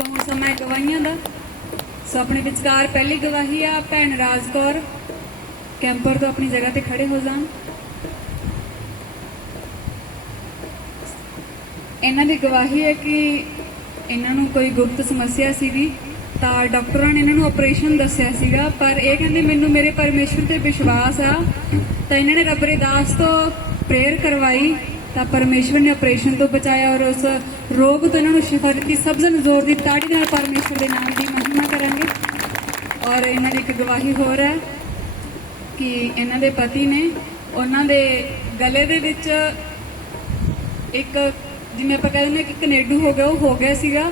ਸੋ ਸਮਾਂ ਹੈ ਗਵਾਹੀਆਂ ਦਾ। ਸੋ ਆਪਣੇ ਵਿਚਕਾਰ ਪਹਿਲੀ ਗਵਾਹੀ ਆ ਭੈਣ ਰਾਜ ਕੌਰ। ਕੈਂਪਰ ਤੋਂ ਆਪਣੀ ਜਗ੍ਹਾ ਤੇ ਖੜੇ ਹੋ ਜਾਣ। ਇਹਨਾਂ ਦੀ ਗਵਾਹੀ ਹੈ ਕਿ ਇਹਨਾਂ ਨੂੰ ਕੋਈ ਗੁਪਤ ਸਮੱਸਿਆ ਸੀਗੀ ਤਾਂ ਡਾਕਟਰਾਂ ਨੇ ਇਹਨਾਂ ਨੂੰ ਆਪਰੇਸ਼ਨ ਦੱਸਿਆ ਸੀਗਾ, ਪਰ ਇਹ ਕਹਿੰਦੇ ਮੈਨੂੰ ਮੇਰੇ ਪਰਮੇਸ਼ਵਰ ਤੇ ਵਿਸ਼ਵਾਸ ਆ ਤਾਂ ਇਹਨਾਂ ਨੇ ਰੱਬ ਦਾਸ ਤੋਂ ਪ੍ਰੇਅਰ ਕਰਵਾਈ। ਤਾਂ ਪਰਮੇਸ਼ਵਰ ਨੇ ਆਪਰੇਸ਼ਨ ਤੋਂ ਬਚਾਇਆ ਔਰ ਉਸ ਰੋਗ ਤੋਂ ਇਹਨਾਂ ਨੂੰ ਸ਼ਿਫਾ ਦਿੱਤੀ। ਸਭ ਜਨ ਜ਼ੋਰ ਦੀ ਤਾੜੀ ਨਾਲ ਪਰਮੇਸ਼ਵਰ ਦੇ ਨਾਮ ਦੀ ਮਹਿਮਾ ਕਰਾਂਗੇ। ਔਰ ਇਹਨਾਂ ਦੀ ਇੱਕ ਗਵਾਹੀ ਹੋਰ ਹੈ ਕਿ ਇਹਨਾਂ ਦੇ ਪਤੀ ਨੇ ਉਹਨਾਂ ਦੇ ਗਲੇ ਦੇ ਵਿੱਚ ਇੱਕ, ਜਿਵੇਂ ਆਪਾਂ ਕਹਿੰਦੇ ਨੇ ਕਿ ਕਨੇਡੂ ਹੋ ਗਿਆ, ਉਹ ਹੋ ਗਿਆ ਸੀਗਾ।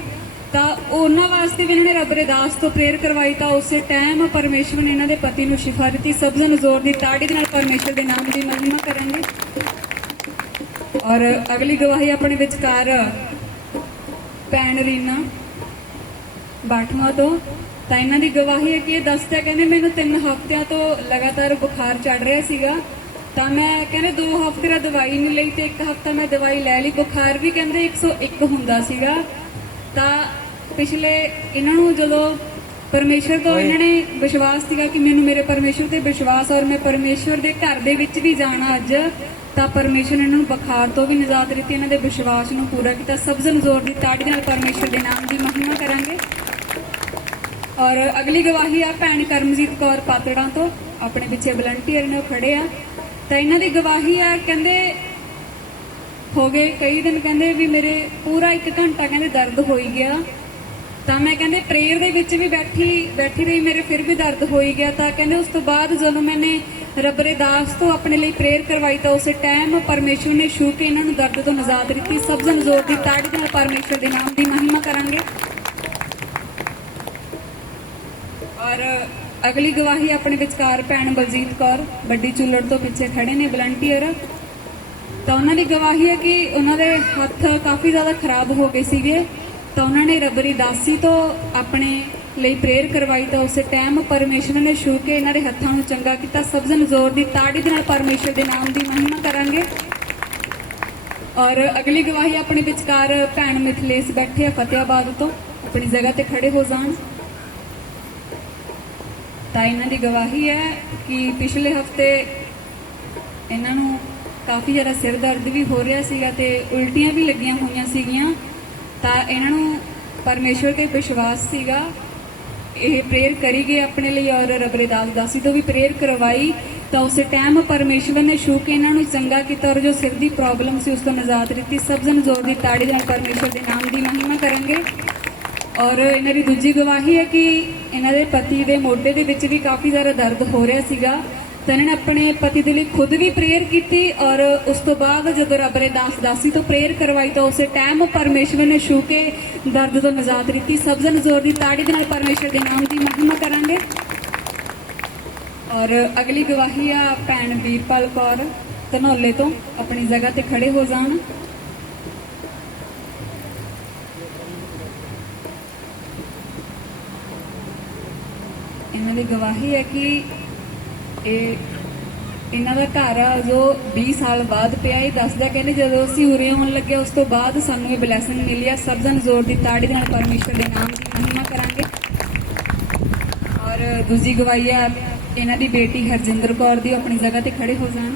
ਤਾਂ ਉਹਨਾਂ ਵਾਸਤੇ ਵੀ ਇਹਨਾਂ ਨੇ ਰੱਬ ਦੇ ਦਾਸ ਤੋਂ ਪ੍ਰੇਰ ਕਰਵਾਈ, ਤਾਂ ਉਸੇ ਟਾਈਮ ਪਰਮੇਸ਼ਵਰ ਨੇ ਇਹਨਾਂ ਦੇ ਪਤੀ ਨੂੰ ਸ਼ਿਫਾ ਦਿੱਤੀ। ਸਭ ਜਨ ਜ਼ੋਰ ਦੀ ਤਾੜੀ ਦੇ ਨਾਲ ਪਰਮੇਸ਼ਵਰ ਦੇ ਨਾਮ ਦੀ ਮਹਿਮਾ ਕਰਾਂਗੇ। ਔਰ ਅਗਲੀ ਗਵਾਹੀ ਆਪਣੇ ਵਿਚਕਾਰ ਭੈਣ ਰੀਨਾ ਬਾਠਵਾ ਤੋਂ। ਤਾਂ ਇਹਨਾਂ ਦੀ ਗਵਾਹੀ ਹੈ ਕਿ ਇਹ ਦੱਸਦਾ ਕਹਿੰਦੇ ਮੈਨੂੰ 3 ਹਫ਼ਤਿਆਂ ਤੋਂ ਲਗਾਤਾਰ ਬੁਖਾਰ ਚੜ ਰਿਹਾ ਸੀਗਾ। ਤਾਂ ਮੈਂ ਕਹਿੰਦੇ 2 ਹਫ਼ਤੇ ਦਾ ਦਵਾਈ ਨਹੀਂ ਲਈ ਤੇ ਇੱਕ ਹਫ਼ਤਾ ਮੈਂ ਦਵਾਈ ਲੈ ਲਈ। ਬੁਖਾਰ ਵੀ ਕਹਿੰਦੇ 101 ਹੁੰਦਾ ਸੀਗਾ। ਤਾਂ ਪਿਛਲੇ ਇਹਨਾਂ ਨੂੰ ਜਦੋਂ ਪਰਮੇਸ਼ਰ ਤੋਂ ਇਹਨਾਂ ਨੇ ਵਿਸ਼ਵਾਸ ਸੀਗਾ ਕਿ ਮੈਨੂੰ ਮੇਰੇ ਪਰਮੇਸ਼ਰ ਤੇ ਵਿਸ਼ਵਾਸ ਔਰ ਮੈਂ ਪਰਮੇਸ਼ਰ ਦੇ ਘਰ ਦੇ ਵਿੱਚ ਵੀ ਜਾਣਾ ਅੱਜ ਤਾਂ ਪਰਮੇਸ਼ਰ ਨੇ ਇਹਨਾਂ ਨੂੰ ਬੁਖਾਰ ਤੋਂ ਵੀ ਨਿਜਾਤ ਦਿੱਤੀ, ਇਹਨਾਂ ਦੇ ਵਿਸ਼ਵਾਸ ਨੂੰ ਪੂਰਾ ਕੀਤਾ। ਸਭ ਜਨ ਜ਼ੋਰ ਦੀ ਤਾੜੀ ਨਾਲ ਪਰਮੇਸ਼ਰ ਦੇ ਨਾਮ ਦੀ ਮਹਿਮਾ ਕਰਾਂਗੇ। ਔਰ ਅਗਲੀ ਗਵਾਹੀ ਆ ਭੈਣ ਕਰਮਜੀਤ ਕੌਰ ਪਾਤੜਾਂ ਤੋਂ। ਆਪਣੇ ਪਿੱਛੇ ਵਲੰਟੀਅਰ ਨੇ ਉਹ ਖੜੇ ਆ। ਤਾਂ ਇਹਨਾਂ ਦੀ ਗਵਾਹੀ ਆ, ਕਹਿੰਦੇ, ਹੋ ਗਏ ਕਈ ਦਿਨ, ਕਹਿੰਦੇ ਵੀ ਮੇਰੇ ਪੂਰਾ 1 ਘੰਟਾ ਕਹਿੰਦੇ ਦਰਦ ਹੋਈ ਗਿਆ। ਤਾਂ ਮੈਂ ਕਹਿੰਦੇ ਪ੍ਰੇਅਰ ਦੇ ਵਿੱਚ ਵੀ ਬੈਠੀ ਬੈਠੀ ਰਹੀ, ਮੇਰੇ ਫਿਰ ਵੀ ਦਰਦ ਹੋਈ ਗਿਆ। ਤਾਂ ਕਹਿੰਦੇ ਉਸ ਤੋਂ ਬਾਅਦ ਜਦੋਂ ਮੈਨੇ ਰੱਬ ਦੇ ਦਾਸ ਤੋਂ ਆਪਣੇ ਲਈ ਪ੍ਰੇਅਰ ਕਰਵਾਈ ਤਾਂ ਉਸੇ ਟਾਈਮ ਪਰਮੇਸ਼ਵਰ ਨੇ ਛੂ ਕੇ ਇਹਨਾਂ ਨੂੰ ਦਰਦ ਤੋਂ ਨਜ਼ਾਤ ਦਿੱਤੀ। ਸਭ ਜਨ ਜ਼ੋਰ ਦੀ ਤਾੜੀ ਨਾਲ ਪਰਮੇਸ਼ਵਰ ਦੇ ਨਾਮ ਦੀ ਮਹਿਮਾ ਕਰਾਂਗੇ। ਔਰ ਅਗਲੀ ਗਵਾਹੀ ਆਪਣੇ ਵਿਚਕਾਰ ਭੈਣ ਬਲਜੀਤ ਕੌਰ, ਵੱਡੀ ਚੁੱਲੜ ਤੋਂ ਪਿੱਛੇ ਖੜੇ ਨੇ ਵਲੰਟੀਅਰ ਤਾਂ ਉਹਨਾਂ ਦੀ ਗਵਾਹੀ ਹੈ ਕਿ ਉਹਨਾਂ ਦੇ ਹੱਥ ਕਾਫੀ ਜ਼ਿਆਦਾ ਖਰਾਬ ਹੋ ਗਏ ਸੀਗੇ। ਤਾਂ ਉਹਨਾਂ ਨੇ ਰਬਰੀ ਦਾਸੀ ਤੋਂ ਆਪਣੇ ਲਈ ਪ੍ਰੇਅਰ ਕਰਵਾਈ ਤਾਂ ਉਸੇ ਟਾਈਮ ਪਰਮੇਸ਼ਰ ਨੇ ਛੂ ਕੇ ਇਹਨਾਂ ਦੇ ਹੱਥਾਂ ਨੂੰ ਚੰਗਾ ਕੀਤਾ। ਸਭ ਜਨ ਜ਼ੋਰ ਦੀ ਤਾੜੀ ਦੇ ਨਾਲ ਪਰਮੇਸ਼ਰ ਦੇ ਨਾਮ ਦੀ ਮਹਿਮਾ ਕਰਾਂਗੇ। ਔਰ ਅਗਲੀ ਗਵਾਹੀ ਆਪਣੇ ਵਿਚਕਾਰ ਭੈਣ ਮਿਥਲੇਸ ਬੈਠੇ ਆ ਫਤਿਆਬਾਦ ਤੋਂ। ਆਪਣੀ ਜਗ੍ਹਾ ਤੇ ਖੜੇ ਹੋ ਜਾਣ। ਤਾਂ ਇਹਨਾਂ ਦੀ ਗਵਾਹੀ ਹੈ ਕਿ ਪਿਛਲੇ ਹਫ਼ਤੇ ਇਹਨਾਂ ਨੂੰ ਕਾਫੀ ਜ਼ਿਆਦਾ ਸਿਰ ਦਰਦ ਵੀ ਹੋ ਰਿਹਾ ਸੀਗਾ ਤੇ ਉਲਟੀਆਂ ਵੀ ਲੱਗੀਆਂ ਹੋਈਆਂ ਸੀਗੀਆਂ। ਤਾਂ ਇਹਨਾਂ ਨੂੰ ਪਰਮੇਸ਼ਵਰ ਤੇ ਵਿਸ਼ਵਾਸ ਸੀਗਾ ਇਹ ਪ੍ਰੇਅਰ ਕਰੀ ਗਏ ਆਪਣੇ ਲਈ ਔਰ ਰਬਰੇ ਦਾਸ ਦਾਸੀ ਤੋਂ ਵੀ ਪ੍ਰੇਅਰ ਕਰਵਾਈ, ਤਾਂ ਉਸੇ ਟਾਈਮ ਪਰਮੇਸ਼ਵਰ ਨੇ ਛੂ ਕੇ ਇਹਨਾਂ ਨੂੰ ਚੰਗਾ ਕੀਤਾ ਔਰ ਜੋ ਸਿਰ ਦੀ ਪ੍ਰੋਬਲਮ ਸੀ ਉਸ ਤੋਂ ਨਿਜਾਤ ਦਿੱਤੀ। ਸਭ ਜਨ ਜ਼ੋਰ ਦੀ ਤਾੜੀ ਨਾਲ ਪਰਮੇਸ਼ਵਰ ਦੇ ਨਾਮ ਦੀ ਮਹਿਮਾ ਕਰਨਗੇ। ਔਰ ਇਹਨਾਂ ਦੀ ਦੂਜੀ ਗਵਾਹੀ ਹੈ ਕਿ ਇਹਨਾਂ ਦੇ ਪਤੀ ਦੇ ਮੋਢੇ ਦੇ ਵਿੱਚ ਵੀ ਕਾਫੀ ਜ਼ਿਆਦਾ ਦਰਦ ਹੋ ਰਿਹਾ ਸੀਗਾ। ਤਾਂ ਇਹਨਾਂ ਨੇ ਆਪਣੇ ਪਤੀ ਦੇ ਲਈ ਖੁਦ ਵੀ ਪ੍ਰੇਅਰ ਕੀਤੀ ਔਰ ਉਸ ਤੋਂ ਬਾਅਦ ਜਦੋਂ ਰੱਬ ਨੇ ਦਾਸ ਦਾਸੀ ਤੋਂ ਪ੍ਰੇਅਰ ਕਰਵਾਈ ਤਾਂ ਉਸੇ ਟਾਈਮ ਪਰਮੇਸ਼ਵਰ ਨੇ ਛੂ ਕੇ ਦਰਦ ਤੋਂ ਨਿਜਾਤ ਦਿੱਤੀ। ਸਭ ਜਨ ਜ਼ੋਰ ਦੀ ਤਾੜੀ ਦੇ ਨਾਲ ਪਰਮੇਸ਼ਵਰ ਦੇ ਨਾਮ ਦੀ ਮਹਿਮਾ ਕਰਾਂਗੇ। ਔਰ ਅਗਲੀ ਗਵਾਹੀ ਆ ਭੈਣ ਵੀਰਪਾਲ ਕੌਰ, ਧਨੌਲੇ ਤੋਂ ਆਪਣੀ ਜਗ੍ਹਾ ਤੇ ਖੜੇ ਹੋ ਜਾਣ। ਇਹਨਾਂ ਦੀ ਗਵਾਹੀ ਹੈ ਕਿ ਇਹ ਇਹਨਾਂ ਦਾ ਘਰ ਆ, ਜੋ 20 ਸਾਲ ਬਾਅਦ ਪਿਆ, ਇਹ ਦੱਸਦਾ ਕਹਿੰਦੇ ਜਦੋਂ ਅਸੀਂ ਉਰੇ ਆਉਣ ਲੱਗੇ, ਉਸ ਤੋਂ ਬਾਅਦ ਸਾਨੂੰ ਇਹ ਬਲੇਸਿੰਗ ਮਿਲੀ ਆ। ਸਭ ਜ਼ੋਰ ਦੀ ਤਾੜੀ ਨਾਲ ਪਰਮੇਸ਼ਰ ਦੇ ਨਾਮ ਦੀ ਮਹਿਮਾ ਕਰਾਂਗੇ। ਔਰ ਦੂਜੀ ਗਵਾਹੀ ਆ, ਇਹਨਾਂ ਦੀ ਬੇਟੀ ਹਰਜਿੰਦਰ ਕੌਰ ਦੀ, ਉਹ ਆਪਣੀ ਜਗ੍ਹਾ ਤੇ ਖੜੇ ਹੋ ਜਾਣ।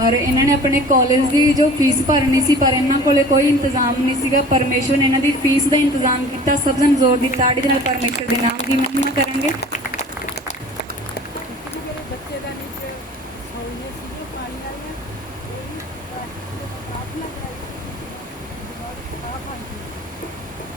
ਔਰ ਇਹਨਾਂ ਨੇ ਆਪਣੇ ਕਾਲਜ ਦੀ ਜੋ ਫੀਸ ਭਰਨੀ ਸੀ, ਪਰ ਇਹਨਾਂ ਕੋਲੇ ਕੋਈ ਇੰਤਜ਼ਾਮ ਨਹੀਂ ਸੀਗਾ। ਪਰਮੇਸ਼ਵਰ ਨੇ ਇਹਨਾਂ ਦੀ ਫੀਸ ਦਾ ਇੰਤਜ਼ਾਮ ਕੀਤਾ। ਸਭ ਜਨ ਜ਼ੋਰ ਦੀ ਤਾੜੀ ਦੇ ਨਾਲ ਪਰਮੇਸ਼ਵਰ ਦੇ ਨਾਮ ਦੀ ਮਹਿਮਾ ਕਰਾਂਗੇ ਮੇਰੇ ਬੱਚੇ ਦਾ ਨੀਚੇ ਸੌਈਏ ਸੀ ਪਾਣੀ ਵਾਲੀਆਂ ਪ੍ਰਾਰਥਨਾ ਕਰਾਈ ਬਹੁਤ ਸਾਫ਼ ਆਈ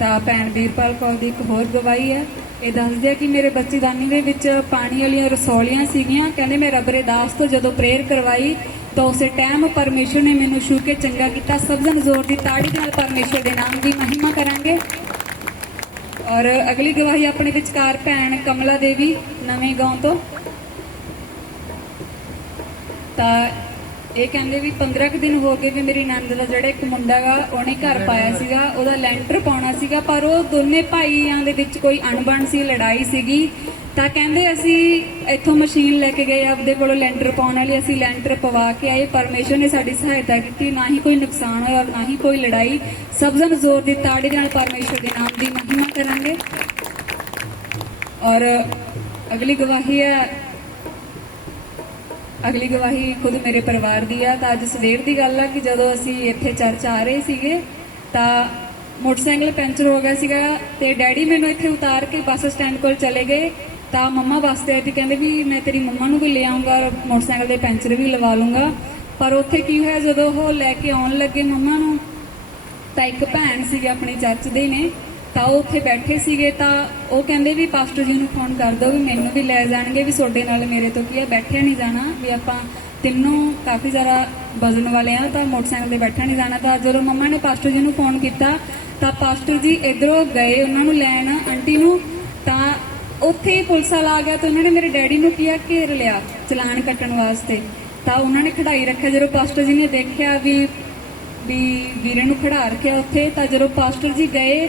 ਤਾਂ ਭੈਣ ਵੀਰਪਾਲ ਕੌਰ ਦੀ ਇੱਕ ਹੋਰ ਗਵਾਹੀ ਹੈ। ਇਹ ਦੱਸਦੇ ਆ ਕਿ ਮੇਰੇ ਬੱਚੇਦਾਨੀ ਦੇ ਵਿੱਚ ਪਾਣੀ ਵਾਲੀਆਂ ਰਸੌਲੀਆਂ ਸੀਗੀਆਂ। ਕਹਿੰਦੇ ਮੈਂ ਰੱਬਰੇ ਦਾਸ ਤੋਂ ਜਦੋਂ ਪ੍ਰੇਅਰ ਕਰਵਾਈ, ਤਾਂ ਉਸੇ ਟਾਈਮ ਪਰਮੇਸ਼ਰ ਨੇ ਮੈਨੂੰ ਛੂ ਕੇ ਚੰਗਾ ਕੀਤਾ। ਸਭ ਜਨ ਜ਼ੋਰ ਦੀ ਤਾੜੀ ਨਾਲ ਪਰਮੇਸ਼ਰ ਦੇ ਨਾਮ ਦੀ ਮਹਿਮਾ ਕਰਾਂਗੇ। ਔਰ ਅਗਲੀ ਗਵਾਹੀ ਆਪਣੇ ਵਿਚਕਾਰ ਭੈਣ ਕਮਲਾ ਦੇਵੀ, ਨਵੇਂ ਗਾਉਂ ਤੋਂ। ਤਾਂ ਇਹ ਕਹਿੰਦੇ ਵੀ 15 ਕੁ ਦਿਨ ਹੋ ਗਏ ਵੀ ਮੇਰੀ ਨੰਦ ਦਾ ਜਿਹੜਾ ਇੱਕ ਮੁੰਡਾ ਗਾ, ਉਹਨੇ ਘਰ ਪਾਇਆ ਸੀਗਾ, ਉਹਦਾ ਲੈਂਟਰ ਪਾਉਣਾ ਸੀਗਾ, ਪਰ ਉਹ ਦੋਨੇ ਭਾਈਆਂ ਦੇ ਵਿੱਚ ਕੋਈ ਅਣਬਣ ਸੀ, ਲੜਾਈ ਸੀਗੀ। ਤਾਂ ਕਹਿੰਦੇ ਅਸੀਂ ਇੱਥੋਂ ਮਸ਼ੀਨ ਲੈ ਕੇ ਗਏ, ਆਪਦੇ ਕੋਲੋਂ ਲੈਂਟਰ ਪਾਉਣ ਵਾਲੀ ਅਸੀਂ ਲੈਂਟਰ ਪਵਾ ਕੇ ਆਏ। ਪਰਮੇਸ਼ਰ ਨੇ ਸਾਡੀ ਸਹਾਇਤਾ ਕੀਤੀ, ਨਾ ਹੀ ਕੋਈ ਨੁਕਸਾਨ ਹੋਇਆ ਔਰ ਨਾ ਹੀ ਕੋਈ ਲੜਾਈ। ਸਭ ਜਣ ਜ਼ੋਰ ਦੀ ਤਾੜੀ ਦੇ ਨਾਲ ਪਰਮੇਸ਼ਰ ਦੇ ਨਾਮ ਦੀ ਮਹਿਮਾ ਕਰਾਂਗੇ। ਔਰ ਅਗਲੀ ਗਵਾਹੀ ਹੈ ਅਗਲੀ ਗਵਾਹੀ ਖੁਦ ਮੇਰੇ ਪਰਿਵਾਰ ਦੀ ਆ। ਤਾਂ ਅੱਜ ਸਵੇਰ ਦੀ ਗੱਲ ਆ ਕਿ ਜਦੋਂ ਅਸੀਂ ਇੱਥੇ ਚਰਚ ਆ ਰਹੇ ਸੀਗੇ, ਤਾਂ ਮੋਟਰਸਾਈਕਲ ਪੈਂਚਰ ਹੋ ਗਿਆ ਸੀਗਾ ਤੇ ਡੈਡੀ ਮੈਨੂੰ ਇੱਥੇ ਉਤਾਰ ਕੇ ਬੱਸ ਸਟੈਂਡ ਕੋਲ ਚਲੇ ਗਏ। ਤਾਂ ਮੰਮਾ ਵਾਸਤੇ ਆਏ ਤੇ ਕਹਿੰਦੇ ਵੀ ਮੈਂ ਤੇਰੀ ਮੰਮਾ ਨੂੰ ਵੀ ਲੈ ਆਉਂਗਾ ਮੋਟਰਸਾਈਕਲ ਦੇ ਪੈਂਚਰ ਵੀ ਲਵਾ ਲੂੰਗਾ ਪਰ ਉੱਥੇ ਕੀ ਹੋਇਆ, ਜਦੋਂ ਉਹ ਲੈ ਕੇ ਆਉਣ ਲੱਗੇ ਮੰਮਾ ਨੂੰ, ਤਾਂ ਇੱਕ ਭੈਣ ਸੀਗੀ ਆਪਣੇ ਚਰਚ ਦੇ ਨੇ। ਤਾਂ ਉਹ ਉੱਥੇ ਬੈਠੇ ਸੀਗੇ ਤਾਂ ਉਹ ਕਹਿੰਦੇ ਵੀ ਪਾਸਟਰ ਜੀ ਨੂੰ ਫੋਨ ਕਰ ਦਿਓ ਵੀ ਮੈਨੂੰ ਵੀ ਲੈ ਜਾਣਗੇ ਵੀ ਤੁਹਾਡੇ ਨਾਲ ਮੇਰੇ ਤੋਂ ਕੀ ਆ, ਬੈਠਿਆ ਨਹੀਂ ਜਾਣਾ ਵੀ ਆਪਾਂ ਤਿੰਨੋਂ ਕਾਫੀ ਜ਼ਿਆਦਾ ਵਜ਼ਨ ਵਾਲੇ ਆ ਤਾਂ ਮੋਟਰਸਾਈਕਲ ਤੇ ਬੈਠਾ ਨਹੀਂ ਜਾਣਾ। ਤਾਂ ਜਦੋਂ ਮੰਮਾ ਨੇ ਪਾਸਟਰ ਜੀ ਨੂੰ ਫੋਨ ਕੀਤਾ ਤਾਂ ਪਾਸਟਰ ਜੀ ਇਧਰੋਂ ਗਏ, ਉਹਨਾਂ ਨੂੰ ਲੈਣ। ਆਂਟੀ ਨੂੰ ਤਾਂ ਉੱਥੇ ਹੀ ਪੁਲਿਸ ਵਾਲਾ ਆ ਗਿਆ ਤਾਂ ਉਹਨਾਂ ਨੇ ਮੇਰੇ ਡੈਡੀ ਨੂੰ ਕਿਹਾ ਘੇਰ ਲਿਆ, ਚਲਾਨ ਕੱਟਣ ਵਾਸਤੇ। ਤਾਂ ਉਹਨਾਂ ਨੇ ਖੜਾਈ ਰੱਖਿਆ। ਜਦੋਂ ਪਾਸਟਰ ਜੀ ਨੇ ਦੇਖਿਆ ਵੀ ਵੀ ਵੀਰੇ ਨੂੰ ਖੜਾ ਰੱਖਿਆ ਉੱਥੇ ਤਾਂ ਜਦੋਂ ਪਾਸਟਰ ਜੀ ਗਏ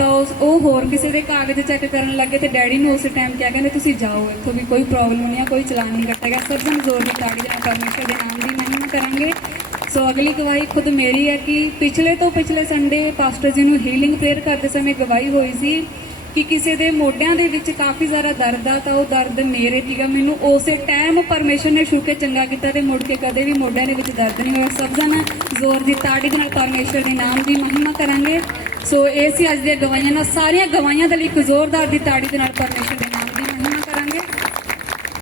ਤਾਂ ਉਸ- ਉਹ ਹੋਰ ਕਿਸੇ ਦੇ ਕਾਗਜ਼ ਚੈੱਕ ਕਰਨ ਲੱਗੇ ਤੇ ਡੈਡੀ ਨੂੰ ਉਸੇ ਟਾਈਮ ਕਿਹਾ ਕਹਿੰਦੇ, ਤੁਸੀਂ ਜਾਓ ਇੱਥੋਂ ਵੀ ਕੋਈ ਪ੍ਰੋਬਲਮ ਨਹੀਂ ਆ, ਕੋਈ ਚਲਾਨ ਨਹੀਂ ਕੱਟੇਗਾ ਸਭ ਜਣ ਜ਼ੋਰ ਦੀ ਤਾੜੀ ਨਾਲ ਪਰਮੇਸ਼ਰ ਦੇ ਨਾਮ ਦੀ ਮਹਿਮਾ ਕਰਾਂਗੇ। ਸੋ ਅਗਲੀ ਗਵਾਹੀ ਖੁਦ ਮੇਰੀ ਹੈ ਕਿ ਪਿਛਲੇ ਤੋਂ ਪਿਛਲੇ ਸੰਡੇ ਪਾਸਟਰ ਜੀ ਨੂੰ ਹੀਲਿੰਗ ਪ੍ਰੇਅਰ ਕਰਦੇ ਸਮੇਂ ਗਵਾਹੀ ਹੋਈ ਸੀ ਕਿ ਕਿਸੇ ਦੇ ਮੋਢਿਆਂ ਦੇ ਵਿੱਚ ਕਾਫੀ ਜ਼ਿਆਦਾ ਦਰਦ ਆ ਤਾਂ ਉਹ ਦਰਦ ਮੇਰੇ ਸੀਗਾ। ਮੈਨੂੰ ਉਸੇ ਟਾਈਮ ਪਰਮੇਸ਼ਰ ਨੇ ਛੂ ਕੇ ਚੰਗਾ ਕੀਤਾ ਤੇ ਮੁੜ ਕੇ ਕਦੇ ਵੀ ਮੋਢਿਆਂ ਦੇ ਵਿੱਚ ਦਰਦ ਨਹੀਂ ਹੋਇਆ। ਸਭ ਜਣ ਜ਼ੋਰ ਦੀ ਤਾੜੀ ਦੇ ਨਾਲ ਪਰਮੇਸ਼ਰ ਦੇ ਨਾਮ ਦੀ ਮਹਿਮਾ ਕਰਾਂਗੇ। ਸੋ ਇਹ ਸੀ ਅੱਜ ਦੀਆਂ ਗਵਾਈਆਂ ਨਾਲ ਸਾਰੀਆਂ ਗਵਾਈਆਂ ਦੇ ਲਈ ਇੱਕ ਜ਼ੋਰਦਾਰ ਦੀ ਤਾੜੀ ਦੇ ਨਾਲ ਪਰਮੇਸ਼ਰ ਦੇ ਨਾਮ ਦੀ ਮਹਿਮਾ ਕਰਾਂਗੇ।